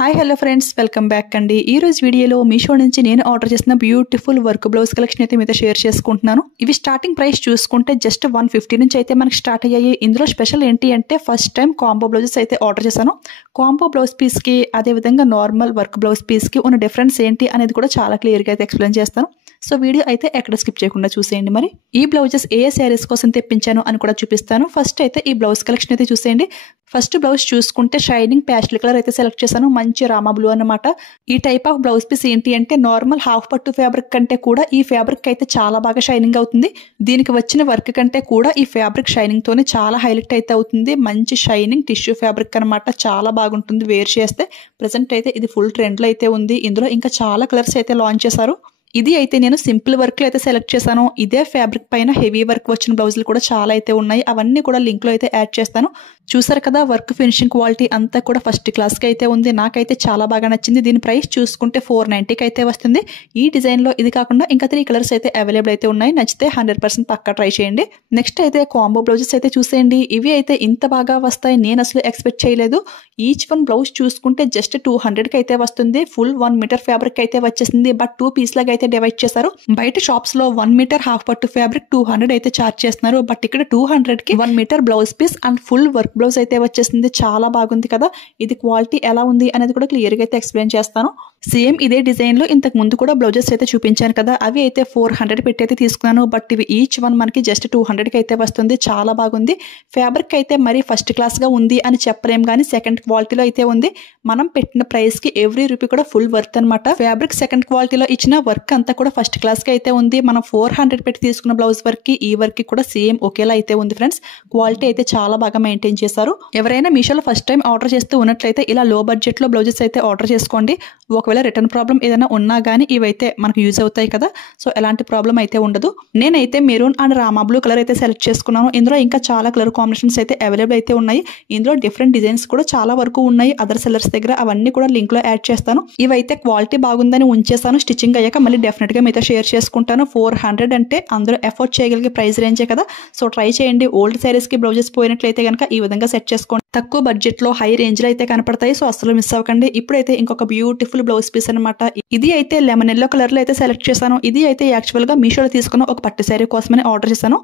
Hi hello friends, welcome back అండి. ఈ రోజు వీడియోలో మీషో నుంచి నేను ఆర్డర్ చేసిన బ్యూటిఫుల్ వర్క్ బ్లౌజ్ కలెక్షన్ అయితే మీతో షేర్ చేసుకుంటున్నాను. ఇవి స్టార్టింగ్ ప్రైస్ చూసుకుంటే జస్ట్ 150 నుంచి అయితే మనకి స్టార్ట్ అయ్యాయి. ఇందులో స్పెషల్ ఏంటి అంటే ఫస్ట్ టైం కాంబో బ్లౌజెస్ అయితే ఆర్డర్ చేశాను. కాంబో బ్లౌజ్ పీస్కి అదేవిధంగా నార్మల్ వర్క్ బ్లౌజ్ పీస్కి ఉన్న డిఫరెన్స్ ఏంటి అనేది కూడా చాలా క్లియర్గా అయితే ఎక్స్ప్లెయిన్ చేస్తాను. సో వీడియో అయితే ఎక్కడ స్కిప్ చేయకుండా చూసేయండి. మరి ఈ బ్లౌజెస్ ఏ శారీస్ కోసం తెప్పించాను అని కూడా చూపిస్తాను. ఫస్ట్ అయితే ఈ బ్లౌజ్ కలెక్షన్ అయితే చూసేయండి. ఫస్ట్ బ్లౌజ్ చూసుకుంటే షైనింగ్ ప్యాస్టల్ కలర్ అయితే సెలెక్ట్ చేశాను. మంచి రామా బ్లూ అన్నమాట. ఈ టైప్ ఆఫ్ బ్లౌజ్ పీస్ ఏంటి అంటే నార్మల్ హాఫ్ పట్టు ఫ్యాబ్రిక్ కంటే కూడా ఈ ఫ్యాబ్రిక్ అయితే చాలా బాగా షైనింగ్ అవుతుంది. దీనికి వచ్చిన వర్క్ కంటే కూడా ఈ ఫ్యాబ్రిక్ షైనింగ్ తోనే చాలా హైలైట్ అయితే అవుతుంది. మంచి షైనింగ్ టిష్యూ ఫ్యాబ్రిక్ అనమాట. చాలా బాగుంటుంది వేర్ చేస్తే. ప్రెసెంట్ అయితే ఇది ఫుల్ ట్రెండ్ లో అయితే ఉంది. ఇందులో ఇంకా చాలా కలర్స్ అయితే లాంచ్ చేశారు. ఇది అయితే నేను సింపుల్ వర్క్ లో అయితే సెలెక్ట్ చేశాను. ఇదే ఫ్యాబ్రిక్ పైన హెవీ వర్క్ వచ్చిన బ్లౌజులు కూడా చాలా అయితే ఉన్నాయి. అవన్నీ కూడా లింక్ లో అయితే యాడ్ చేస్తాను. చూసారు కదా, వర్క్ ఫినిషింగ్ క్వాలిటీ అంతా కూడా ఫస్ట్ క్లాస్ కి అయితే ఉంది. నాకైతే చాలా బాగా నచ్చింది. దీని ప్రైస్ చూసుకుంటే 490కి అయితే వస్తుంది. ఈ డిజైన్ లో ఇది కాకుండా ఇంకా 3 కలర్స్ అయితే అవైలబుల్ అయితే ఉన్నాయి. నచ్చితే 100% పక్కా ట్రై చేయండి. నెక్స్ట్ అయితే కాంబో బ్లౌజెస్ అయితే చూసేయండి. ఇవి అయితే ఇంత బాగా వస్తాయి నేను అసలు ఎక్స్పెక్ట్ చేయలేదు. ఈచ్ వన్ బ్లౌజ్ చూసుకుంటే జస్ట్ 200కి అయితే వస్తుంది. ఫుల్ 1 మీటర్ ఫ్యాబ్రిక్ అయితే వచ్చేసింది. బట్ 2 పీస్ లాగా అయితే డివైడ్ చేశారు. బయట షాప్స్ లో 1 మీటర్ హాఫ్ పట్టు ఫ్యాబ్రిక్ 200 అయితే చార్జ్ చేస్తున్నారు. బట్ ఇక్కడ 200కి 1 metre blouse piece and full work blouse అయితే వచ్చేసింది. చాలా బాగుంది కదా. ఇది క్వాలిటీ ఎలా ఉంది అనేది కూడా క్లియర్ గా అయితే ఎక్స్ప్లెయిన్ చేస్తాను. సేమ్ ఇదే డిజైన్ లో ఇంతకు ముందు కూడా బ్లౌజెస్ అయితే చూపించాను కదా, అవి అయితే 400 పెట్టి అయితే తీసుకున్నాను. బట్ ఇవి ఈచ్ వన్ మనకి జస్ట్ 200కి అయితే వస్తుంది. చాలా బాగుంది. ఫ్యాబ్రిక్ అయితే మరి ఫస్ట్ క్లాస్ గా ఉంది అని చెప్పలేం కానీ సెకండ్ క్వాలిటీలో అయితే ఉంది. మనం పెట్టిన ప్రైస్ కి ఎవ్రీ రూపీ కూడా ఫుల్ వర్త్ అనమాట. ఫ్యాబ్రిక్ సెకండ్ క్వాలిటీలో ఇచ్చిన వర్క్ అంతా కూడా ఫస్ట్ క్లాస్ కి అయితే ఉంది. మనం 400 పెట్టి తీసుకున్న బ్లౌజ్ వర్క్ కి ఈ వర్క్ కి కూడా సేమ్ ఒకేలా అయితే ఉంది ఫ్రెండ్స్. క్వాలిటీ అయితే చాలా బాగా మెయింటైన్ చేశారు. ఎవరైనా మీషోలో ఫస్ట్ టైం ఆర్డర్ చేస్తూ ఉన్నట్లయితే ఇలా లో బడ్జెట్ లో బ్లౌజెస్ అయితే ఆర్డర్ చేసుకోండి. ఒకవేళ రిటర్న్ ప్రాబ్లం ఏదైనా ఉన్నా గానీ ఇవైతే మనకు యూజ్ అవుతాయి కదా. సో ఎలాంటి ప్రాబ్లం అయితే ఉండదు. నేనైతే maroon and Rama blue colour అయితే సెలెక్ట్ చేసుకున్నాను. ఇందులో ఇంకా చాలా కలర్ కాంబినేషన్స్ అయితే అవైలబుల్ అయితే ఉన్నాయి. ఇందులో డిఫరెంట్ డిజైన్స్ కూడా చాలా వరకు ఉన్నాయి అదర్ సెల్లర్స్ దగ్గర. అవన్నీ కూడా లింక్ లో యాడ్ చేస్తాను. ఇవైతే క్వాలిటీ బాగుందని ఉంచేస్తాను. స్టిచ్చింగ్ అయ్యాక మళ్ళీ డెఫినెట్ గా మీతో షేర్ చేసుకుంటాను. 400 అంటే అందరూ ఎఫోర్డ్ చేయగలిగే ప్రైస్ రేంజే కదా. సో ట్రై చేయండి. ఓల్డ్ శారీస్ కి బ్లౌజెస్ పోయినట్లయితే కనుక ఈ విధంగా సెట్ చేసుకోండి. తక్కువ బడ్జెట్ లో హై రేంజ్ లో అయితే కనపడతాయి. సో అసలు మిస్ అవ్వకండి. ఇప్పుడైతే ఇంకొక బ్యూటిఫుల్ బ్లౌజ్ పీస్ అనమాట. ఇది అయితే లెమన్ ఎల్లో కలర్ లో అయితే సెలెక్ట్ చేశాను. ఇది అయితే యాక్చువల్ గా మీషోలో తీసుకున్న ఒక పట్టు శారీ కోసమని ఆర్డర్ చేశాను.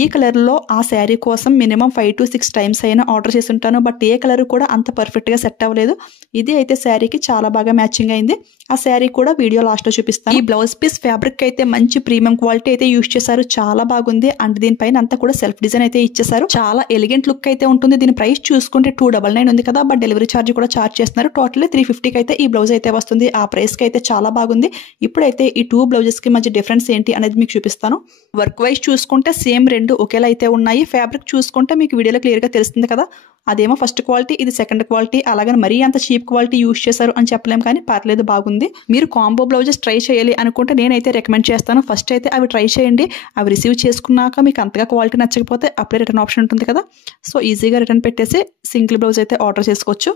ఈ కలర్ లో ఆ శారీ కోసం మినిమం 5 to 6 టైమ్స్ అయినా ఆర్డర్ చేసి ఉంటాను. బట్ ఏ కలర్ కూడా అంత పర్ఫెక్ట్ గా సెట్ అవ్వలేదు. ఇది అయితే శారీకి చాలా బాగా మ్యాచింగ్ అయింది. ఆ శారీ కూడా వీడియో లాస్ట్ లో చూపిస్తాను. ఈ బ్లౌజ్ పీస్ ఫ్యాబ్రిక్ అయితే మంచి ప్రీమియం క్వాలిటీ అయితే యూజ్ చేశారు. చాలా బాగుంది. అండ్ దీనిపైన అంతా కూడా సెల్ఫ్ డిజైన్ అయితే ఇచ్చేసారు. చాలా ఎలిగెంట్ లుక్ అయితే ఉంటుంది. దీని ప్రైస్ చూసుకుంటే 299 ఉంది కదా. బట్ డెలివరీ ఛార్జ్ కూడా ఛార్జ్ చేస్తున్నారు. టోటల్ 350కి అయితే ఈ బ్లౌజ్ అయితే వస్తుంది. ఆ ప్రైస్ కి అయితే చాలా బాగుంది. ఇప్పుడైతే ఈ 2 బ్లౌజెస్ కి మధ్య డిఫరెన్స్ ఏంటి అనేది మీకు చూపిస్తాను. వర్క్ వైజ్ చూసుకుంటే సేమ్ రెండు ఒకేలా అయితే ఉన్నాయి. ఫ్యాబ్రిక్ చూసుకుంటే మీకు వీడియోలో క్లియర్ గా తెలుస్తుంది కదా. అదేమో ఫస్ట్ క్వాలిటీ, ఇది సెకండ్ క్వాలిటీ. అలాగని మరీ అంత చీప్ క్వాలిటీ యూజ్ చేశారు అని చెప్పలేం కానీ పర్లేదు, బాగుంది. మీరు కాంబో బ్లౌజెస్ ట్రై చేయాలి అనుకుంటే నేనైతే రికమెండ్ చేస్తాను. ఫస్ట్ అయితే అవి ట్రై చేయండి. అవి రిసీవ్ చేసుకున్నాక మీకు అంతగా క్వాలిటీ నచ్చకపోతే అప్పుడే రిటర్న్ ఆప్షన్ ఉంటుంది కదా. సో ఈజీగా రిటర్న్ పెట్టేసి సింగిల్ బ్లౌజ్ అయితే ఆర్డర్ చేసుకోవచ్చు.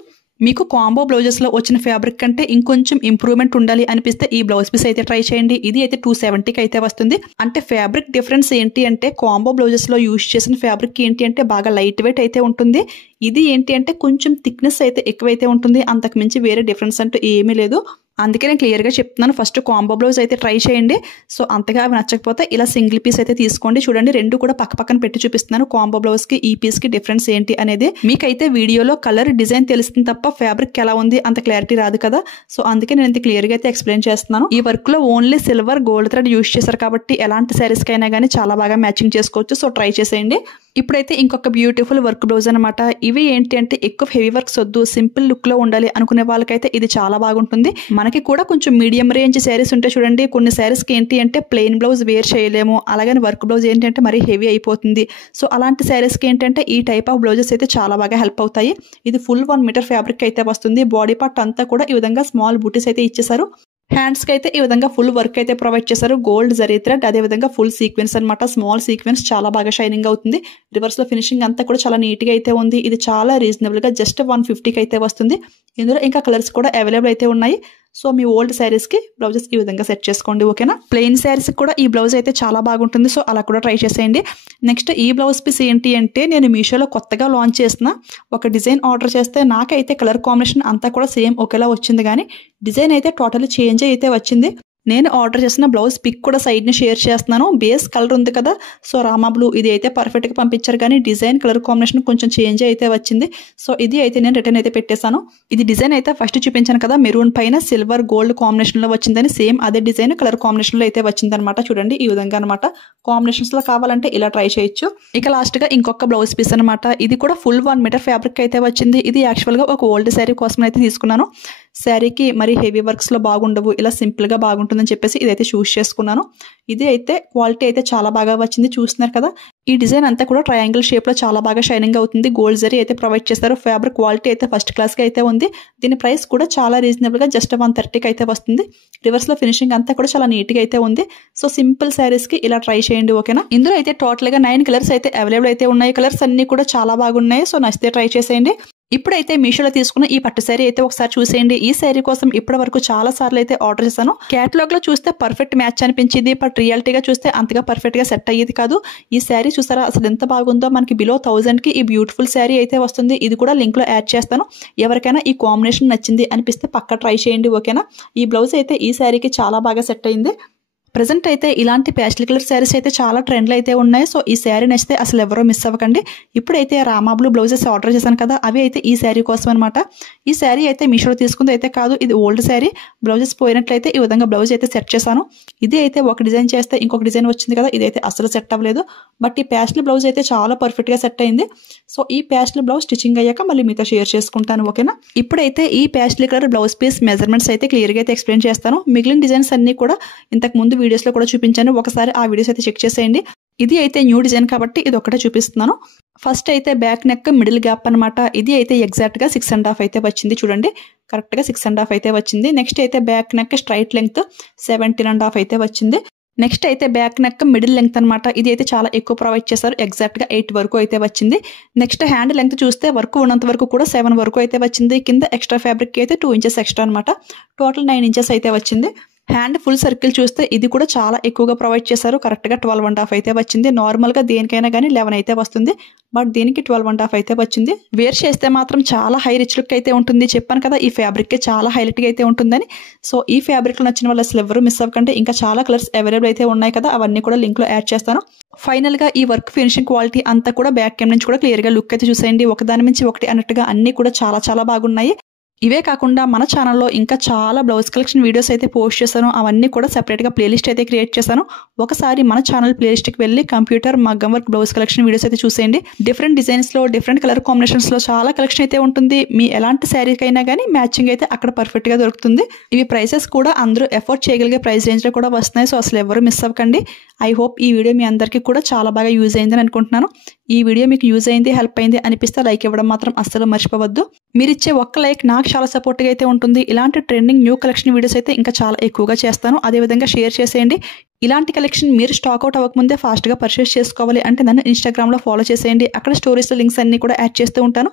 మీకు కాంబో బ్లౌజెస్ లో వచ్చిన ఫ్యాబ్రిక్ కంటే ఇంకొంచెం ఇంప్రూవ్మెంట్ ఉండాలి అనిపిస్తే ఈ బ్లౌజ్ పీస్ అయితే ట్రై చేయండి. ఇది అయితే 270కి అయితే వస్తుంది. అంటే ఫ్యాబ్రిక్ డిఫరెన్స్ ఏంటి అంటే కాంబో బ్లౌజెస్ లో యూజ్ చేసిన ఫ్యాబ్రిక్ ఏంటి అంటే బాగా లైట్ వెయిట్ అయితే ఉంటుంది. ఇది ఏంటి అంటే కొంచెం థిక్నెస్ అయితే ఎక్కువైతే ఉంటుంది. అంతకు మించి వేరే డిఫరెన్స్ అంటూ ఏమీ లేదు. అందుకే నేను క్లియర్ గా చెప్తున్నాను. ఫస్ట్ కాంబో బ్లౌజ్ అయితే ట్రై చేయండి. సో అంతగా అవి నచ్చకపోతే ఇలా సింగిల్ పీస్ అయితే తీసుకోండి. చూడండి, రెండు కూడా పక్క పక్కన పెట్టి చూపిస్తున్నాను. కాంబో బ్లౌజ్ కి ఈ పీస్ కి డిఫరెన్స్ ఏంటి అనేది. మీకైతే వీడియోలో కలర్ డిజైన్ తెలుస్తుంది తప్ప ఫ్యాబ్రిక్ ఎలా ఉంది అంత క్లారిటీ రాదు కదా. సో అందుకే నేను ఇంత క్లియర్ గా అయితే ఎక్స్ప్లెయిన్ చేస్తున్నాను. ఈ వర్క్ లో only silver gold thread use చేశారు కాబట్టి ఎలాంటి శారీస్ కైనా కానీ చాలా బాగా మ్యాచింగ్ చేసుకోవచ్చు. సో ట్రై చేసేయండి. ఇప్పుడైతే ఇంకొక బ్యూటిఫుల్ వర్క్ బ్లౌజ్ అనమాట. ఇవి ఏంటి అంటే ఎక్కువ హెవీ వర్క్స్ వద్దు, సింపుల్ లుక్ లో ఉండాలి అనుకునే వాళ్ళకైతే ఇది చాలా బాగుంటుంది. మనకి కూడా కొంచెం మీడియం రేంజ్ శారీస్ ఉంటే చూడండి, కొన్ని శారీస్ కి ఏంటి అంటే ప్లెయిన్ బ్లౌజ్ వేర్ చేయలేము. అలాగని వర్క్ బ్లౌజ్ ఏంటి అంటే మరీ హెవీ అయిపోతుంది. సో అలాంటి శారీస్ కి ఏంటంటే ఈ టైప్ ఆఫ్ బ్లౌజెస్ అయితే చాలా బాగా హెల్ప్ అవుతాయి. ఇది ఫుల్ 1 మీటర్ ఫ్యాబ్రిక్ అయితే వస్తుంది. బాడీ పార్ట్ అంతా కూడా ఈ విధంగా స్మాల్ బూటీస్ అయితే ఇచ్చేసారు. హ్యాండ్స్ కి అయితే ఈ విధంగా ఫుల్ వర్క్ అయితే ప్రొవైడ్ చేశారు. గోల్డ్ జరీ థ్రెడ్, అదే విధంగా ఫుల్ సీక్వెన్స్ అనమాట. స్మాల్ సీక్వెన్స్ చాలా బాగా షైనింగ్ అవుతుంది. రివర్స్ లో ఫినిషింగ్ అంతా కూడా చాలా నీట్ గా అయితే ఉంది. ఇది చాలా రీజనబుల్ గా జస్ట్ 150కి అయితే వస్తుంది. ఇందులో ఇంకా కలర్స్ కూడా అవైలబుల్ అయితే ఉన్నాయి. సో మీ ఓల్డ్ శారీస్కి బ్లౌజెస్ ఈ విధంగా సెట్ చేసుకోండి. ఓకేనా, ప్లెయిన్ శారీస్కి కూడా ఈ బ్లౌజ్ అయితే చాలా బాగుంటుంది. సో అలా కూడా ట్రై చేసేయండి. నెక్స్ట్ ఈ బ్లౌజ్ పీస్ ఏంటి అంటే నేను మీషోలో కొత్తగా లాంచ్ చేసిన ఒక డిజైన్ ఆర్డర్ చేస్తే నాకైతే కలర్ కాంబినేషన్ అంతా కూడా సేమ్ ఒకేలా వచ్చింది, కానీ డిజైన్ అయితే టోటల్ చేంజ్ అయితే వచ్చింది. నేను ఆర్డర్ చేసిన బ్లౌజ్ పిక్ కూడా సైడ్ని షేర్ చేస్తున్నాను. బేస్ కలర్ ఉంది కదా, సో రామా బ్లూ, ఇది అయితే పర్ఫెక్ట్గా పంపించారు, కానీ డిజైన్ కలర్ కాంబినేషన్ కొంచెం చేంజ్ అయితే వచ్చింది. సో ఇది అయితే నేను రిటర్న్ అయితే పెట్టేశాను. ఇది డిజైన్ అయితే ఫస్ట్ చూపించాను కదా, మెరూన్ పైన సిల్వర్ గోల్డ్ కాంబినేషన్లో వచ్చిందని, సేమ్ అదే డిజైన్ కలర్ కాంబినేషన్లో అయితే వచ్చిందనమాట. చూడండి ఈ విధంగా అనమాట. కాంబినేషన్స్లో కావాలంటే ఇలా ట్రై చేయొచ్చు. ఇక లాస్ట్గా ఇంకొక బ్లౌజ్ పీస్ అనమాట. ఇది కూడా ఫుల్ 1 మీటర్ ఫ్యాబ్రిక్ అయితే వచ్చింది. ఇది యాక్చువల్గా ఒక ఓల్డ్ శారీ కోసం అయితే తీసుకున్నాను. శారీకి మరి హెవీ వర్క్స్లో బాగుండవు, ఇలా సింపుల్గా బాగుంటుందని చెప్పేసి ఇదైతే చూస్ చేసుకున్నాను. ఇది అయితే క్వాలిటీ అయితే చాలా బాగా వచ్చింది. చూస్తున్నారు కదా, ఈ డిజైన్ అంతా కూడా ట్రయాంగిల్ షేప్లో చాలా బాగా షైనింగ్ అవుతుంది. గోల్డ్ జరీ అయితే ప్రొవైడ్ చేస్తారు. ఫ్యాబ్రిక్ క్వాలిటీ అయితే ఫస్ట్ క్లాస్గా అయితే ఉంది. దీని ప్రైస్ కూడా చాలా రీజనబుల్గా జస్ట్ 130కి అయితే వస్తుంది. రివర్స్లో ఫినిషింగ్ అంతా కూడా చాలా నీట్గా అయితే ఉంది. సో సింపుల్ శారీస్కి ఇలా ట్రై చేయండి. ఓకేనా, ఇందులో అయితే టోటల్గా 9 కలర్స్ అయితే అవైలబుల్ అయితే ఉన్నాయి. కలర్స్ అన్ని కూడా చాలా బాగున్నాయి. సో నచ్చితే ట్రై చేసేయండి. ఇప్పుడైతే మీషోలో తీసుకున్న ఈ పట్టు శారీ అయితే ఒకసారి చూసేయండి. ఈ శారీ కోసం ఇప్పటి వరకు చాలా సార్లు అయితే ఆర్డర్ చేశాను. క్యాటలాగ్ లో చూస్తే పర్ఫెక్ట్ మ్యాచ్ అనిపించింది, బట్ రియాలిటీగా చూస్తే అంతగా పర్ఫెక్ట్ గా సెట్ అయ్యేది కాదు. ఈ శారీ చూసారా అసలు ఎంత బాగుందో. మనకి బిలో 1000కి ఈ బ్యూటిఫుల్ శారీ అయితే వస్తుంది. ఇది కూడా లింక్ లో యాడ్ చేస్తాను. ఎవరికైనా ఈ కాంబినేషన్ నచ్చింది అనిపిస్తే పక్కా ట్రై చేయండి. ఓకేనా, ఈ బ్లౌజ్ అయితే ఈ శారీకి చాలా బాగా సెట్ అయింది. ప్రజెంట్ అయితే ఇలాంటి ప్యాస్టల్ కలర్ శారీస్ అయితే చాలా ట్రెండ్లు అయితే ఉన్నాయి. సో ఈ శారీ నచ్చితే అసలు ఎవరో మిస్ అవ్వకండి. ఇప్పుడైతే రామా బ్లూ బ్లౌజెస్ ఆర్డర్ చేశాను కదా, అవి అయితే ఈ శారీ కోసం అనమాట. ఈ శారీ అయితే మీషోలో తీసుకుంది అయితే కాదు, ఇది ఓల్డ్ శారీ. బ్లౌజెస్ పోయినట్లయితే ఈ విధంగా బ్లౌజ్ అయితే సెట్ చేశాను. ఇది అయితే ఒక డిజైన్ చేస్తే ఇంకొక డిజైన్ వచ్చింది కదా, ఇదైతే అసలు సెట్ అవ్వలేదు. బట్ ఈ ప్యాస్టల్ బ్లౌజ్ అయితే చాలా పర్ఫెక్ట్గా సెట్ అయింది. సో ఈ ప్యాస్టల్ బ్లౌజ్ స్టిచ్చింగ్ అయ్యాక మళ్ళీ మీతో షేర్ చేసుకుంటాను. ఓకేనా, ఇప్పుడైతే ఈ pastel colour blouse piece measurements అయితే క్లియర్గా అయితే ఎక్స్ప్లెయిన్ చేస్తాను. మిగిలిన డిజైన్స్ అన్ని కూడా ఇంతకు ముందు వీడియోస్లో కూడా చూపించాను. ఒకసారి ఆ వీడియోస్ అయితే చెక్ చేసేయండి. ఇది అయితే న్యూ డిజైన్ కాబట్టి ఇది ఒకటే చూపిస్తున్నాను. ఫస్ట్ అయితే బ్యాక్ నెక్ మిడిల్ గ్యాప్ అనమాట. ఇది అయితే ఎగ్జాక్ట్గా 6.5 అయితే వచ్చింది. చూడండి కరెక్ట్గా 6.5 అయితే వచ్చింది. నెక్స్ట్ అయితే బ్యాక్ నెక్ స్ట్రైట్ లెంగ్త్ 17.5 అయితే వచ్చింది. నెక్స్ట్ అయితే బ్యాక్ నెక్ మిడిల్ లెంగ్త్ అనమాట. ఇది అయితే చాలా ఎక్కువ ప్రొవైడ్ చేశారు. ఎగ్జాక్ట్గా 8 వరకు అయితే వచ్చింది. నెక్స్ట్ హ్యాండ్ లెంగ్త్ చూస్తే వర్క్ ఉన్నంత వరకు కూడా 7 వరకు అయితే వచ్చింది. కింద ఎక్స్ట్రా ఫ్యాబ్రిక్ అయితే 2 ఇంచెస్ ఎక్స్ట్రా అనమాట. టోటల్ 9 ఇంచెస్ అయితే వచ్చింది. హ్యాండ్ ఫుల్ సర్కిల్ చూస్తే ఇది కూడా చాలా ఎక్కువగా ప్రొవైడ్ చేశారు. కరెక్ట్గా 12.5 అయితే వచ్చింది. నార్మల్గా దేనికైనా కానీ 11 అయితే వస్తుంది, బట్ దీనికి 12.5 అయితే వచ్చింది. వేర్ చేస్తే మాత్రం చాలా హై రిచ్ లుక్ అయితే ఉంటుంది. చెప్పాను కదా ఈ ఫ్యాబ్రిక్ చాలా హైలైట్గా అయితే ఉంటుందని. సో ఈ ఫ్యాబ్రిక్లో నచ్చిన వాళ్ళు అసలు ఎవరు మిస్ అవ్వకండి. ఇంకా చాలా కలర్స్ అవైలబుల్ అయితే ఉన్నాయి కదా, అవన్నీ కూడా లింక్లో యాడ్ చేస్తాను. ఫైనల్గా ఈ వర్క్ ఫినిషింగ్ క్వాలిటీ అంతా కూడా బ్యాక్ కెమ్ నుంచి కూడా క్లియర్గా లుక్ అయితే చూసేయండి. ఒకదాని నుంచి ఒకటి అన్నట్టుగా అన్ని కూడా చాలా చాలా బాగున్నాయి. ఇవే కాకుండా మన ఛానల్లో ఇంకా చాలా బ్లౌజ్ కలెక్షన్ వీడియోస్ అయితే పోస్ట్ చేశాను. అవన్నీ కూడా సెపరేట్గా ప్లేలిస్ట్ అయితే క్రియేట్ చేశాను. ఒకసారి మన ఛానల్ ప్లేలిస్ట్కి వెళ్ళి కంప్యూటర్ మగ్గం వర్క్ బ్లౌజ్ కలెక్షన్ వీడియోస్ అయితే చూసేయండి. డిఫరెంట్ డిజైన్స్లో డిఫరెంట్ కలర్ కాంబినేషన్స్లో చాలా కలెక్షన్ అయితే ఉంటుంది. మీ ఎలాంటి శారీకైనా కానీ మ్యాచింగ్ అయితే అక్కడ పర్ఫెక్ట్గా దొరుకుతుంది. ఇవి ప్రైసెస్ కూడా అందరూ ఎఫోర్డ్ చేయగలిగే ప్రైస్ రేంజ్లో కూడా వస్తున్నాయి. సో అసలు ఎవరు మిస్ అవ్వకండి. ఐ హోప్ ఈ వీడియో మీ అందరికీ కూడా చాలా బాగా యూజ్ అయిందని అనుకుంటున్నాను. ఈ వీడియో మీకు యూజ్ అయింది, హెల్ప్ అయింది అనిపిస్తే లైక్ ఇవ్వడం మాత్రం అస్సలు మర్చిపోవద్దు. మీరు ఇచ్చే ఒక్క లైక్ నాకు చాలా సపోర్ట్గా అయితే ఉంటుంది. ఇలాంటి ట్రెండింగ్ న్యూ కలెక్షన్ వీడియోస్ అయితే ఇంకా చాలా ఎక్కువగా చేస్తాను. అదేవిధంగా షేర్ చేసేయండి. ఇలాంటి కలెక్షన్ మీరు స్టాక్అవుట్ అవ్వకముందే ఫాస్ట్గా పర్చేస్ చేసుకోవాలి అంటే నన్ను ఇన్స్టాగ్రామ్లో ఫాలో చేసేయండి. అక్కడ స్టోరీస్ లింక్స్ అన్ని కూడా యాడ్ చేస్తూ ఉంటాను.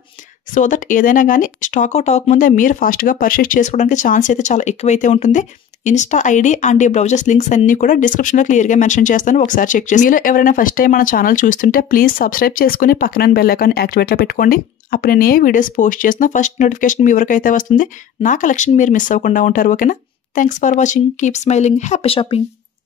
సో దట్ ఏదైనా కానీ స్టాక్అవుట్ అవ్వకముందే మీరు ఫాస్ట్గా పర్చేస్ చేసుకోవడానికి ఛాన్స్ అయితే చాలా ఎక్కువైతే ఉంటుంది. ఇన్స్టా ఐడి అండ్ ఈ బ్లౌజెస్ లింక్స్ అన్ని కూడా డిస్క్రిప్షన్లో క్లియర్గా మెన్షన్ చేస్తాను. ఒకసారి చెక్ చేసి మీలో ఎవరైనా ఫస్ట్ టైం మన ఛానల్ చూస్తుంటే ప్లీజ్ సబ్స్క్రైబ్ చేసుకుని పక్కన బెల్ ఐకాన్ యాక్టివేట్లో పెట్టుకోండి. అప్పుడు నేను ఏ వీడియోస్ పోస్ట్ చేసినా ఫస్ట్ నోటిఫికేషన్ మీ వరకు అయితే వస్తుంది. నా కలెక్షన్ మీరు మిస్ అవ్వకుండా ఉంటారు. ఓకేనా, thanks for watching. Keep smiling. Happy shopping.